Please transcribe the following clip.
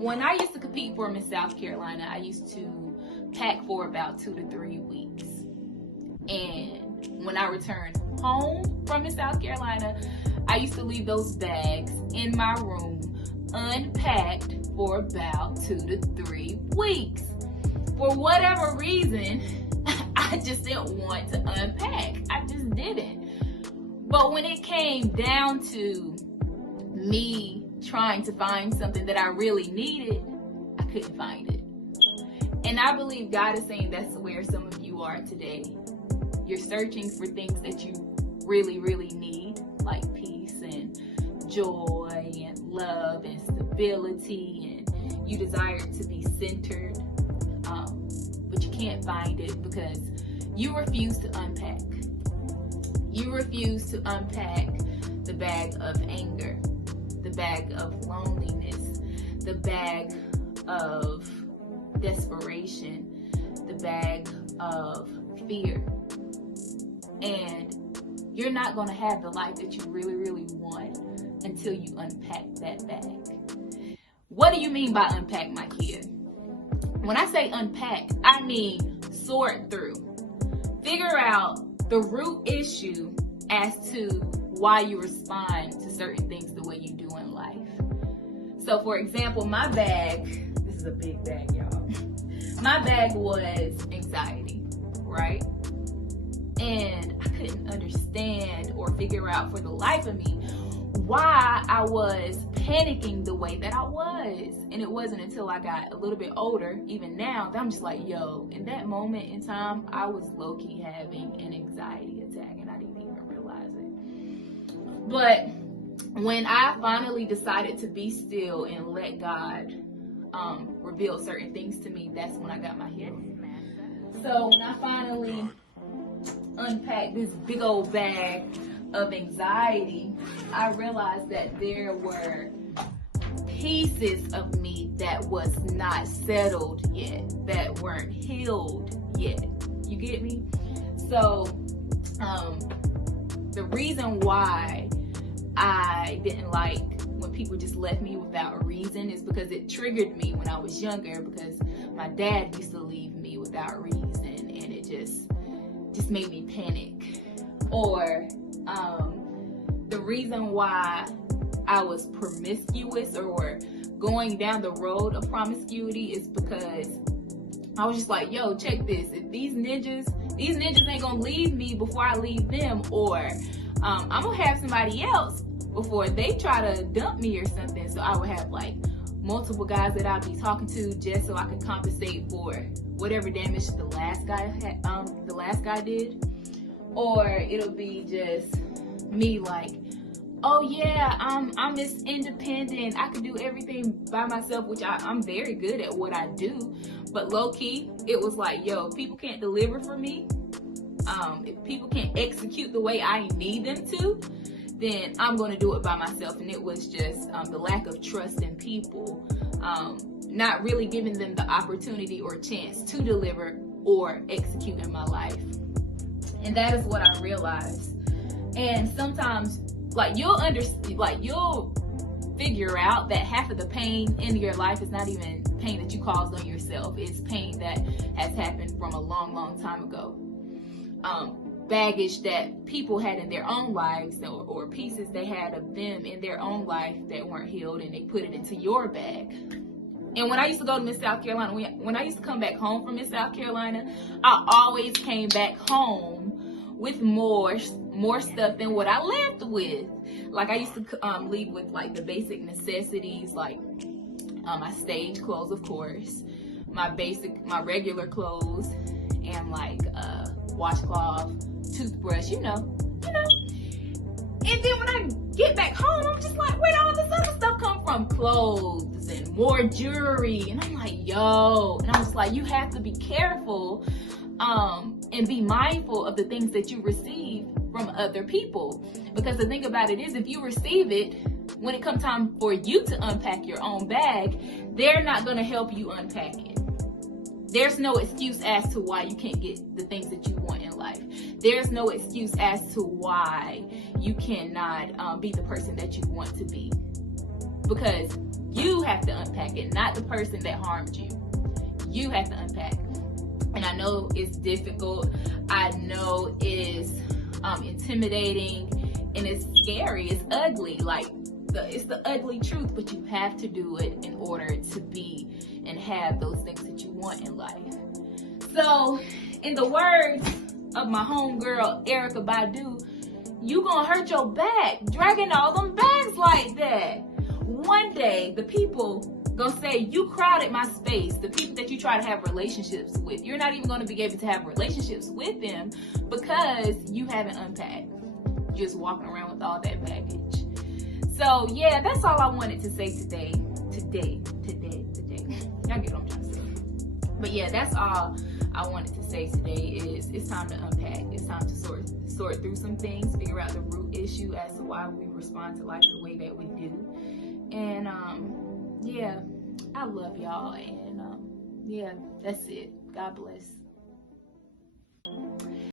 when I used to compete for Miss South Carolina, I used to pack for about 2 to 3 weeks. And when I returned home from Miss South Carolina, I used to leave those bags in my room unpacked for about 2 to 3 weeks. For whatever reason, I just didn't want to unpack. I just didn't. But when it came down to me trying to find something that I really needed, I couldn't find it. And I believe God is saying that's where some of you are today. You're searching for things that you really, really need, like peace and joy and love and stability, and you desire to be centered, but you can't find it because you refuse to unpack. You refuse to unpack the bag of anger, the bag of loneliness, the bag of desperation, the bag of fear. And you're not going to have the life that you really, really want until you unpack that bag. What do you mean by unpack, Mikeya? When I say unpack, I mean sort through. Figure out the root issue as to why you respond to certain things the way you do in life. So for example, my bag, this is a big bag, y'all. My bag was anxiety, right? And I couldn't understand or figure out for the life of me why I was panicking the way that I was. And it wasn't until I got a little bit older, even now, that I'm just like, yo, in that moment in time, I was low-key having an anxiety attack and I didn't even realize it. But when I finally decided to be still and let God reveal certain things to me, that's when I got my healing. So when I finally unpacked this big old bag of anxiety, I realized that there were pieces of me that was not settled yet, that weren't healed yet. You get me? So the reason why I didn't like when people just left me without a reason is because it triggered me when I was younger, because my dad used to leave me without a reason, and it just made me panic. Or the reason why I was promiscuous or going down the road of promiscuity is because I was just like, yo, check this. If these ninjas ain't gonna leave me before I leave them, or I'm gonna have somebody else before they try to dump me or something. So I would have like multiple guys that I'd be talking to just so I could compensate for whatever damage the last guy did. Or it'll be just me like, oh yeah, I'm just independent. I can do everything by myself, which I'm very good at what I do. But low key, it was like, yo, if people can't deliver for me, if people can't execute the way I need them to, then I'm going to do it by myself. And it was just the lack of trust in people, not really giving them the opportunity or chance to deliver or execute in my life. And that is what I realized. And sometimes, like, you'll figure out that half of the pain in your life is not even pain that you caused on yourself. It's pain that has happened from a long, long time ago. Baggage that people had in their own lives, or pieces they had of them in their own life that weren't healed, and they put it into your bag. And when I used to go to Miss South Carolina, when I used to come back home from Miss South Carolina, I always came back home with more stuff than what I left with. Like, I used to leave with like the basic necessities, like my stage clothes, of course, my regular clothes, and like washcloth, toothbrush, you know. And then when I get back home, I'm just like, where'd all this other stuff come from? Clothes and more jewelry. And I'm like, yo. And I'm just like, you have to be careful and be mindful of the things that you receive from other people. Because the thing about it is, if you receive it, when it comes time for you to unpack your own bag, they're not going to help you unpack it. There's no excuse as to why you can't get the things that you want in life. There's no excuse as to why you cannot be the person that you want to be. because you have to unpack it, not the person that harmed you. You have to unpack. And I know it's difficult. I know it's intimidating, and it's scary. It's ugly. Like, it's the ugly truth, but you have to do it in order to be and have those things that you want in life. So, in the words of my homegirl Erykah Badu, you gonna hurt your back dragging all them bags like that. One day, the people gonna say you crowded my space. The people that you try to have relationships with, you're not even gonna be able to have relationships with them because you haven't unpacked. Just walking around with all that baggage. So yeah, that's all I wanted to say today. Y'all get what I'm trying to say. But yeah, that's all I wanted to say today is it's time to unpack. It's time to sort through some things, figure out the root issue as to why we respond to life the way that we do. And yeah, I love y'all, and yeah, that's it. God bless.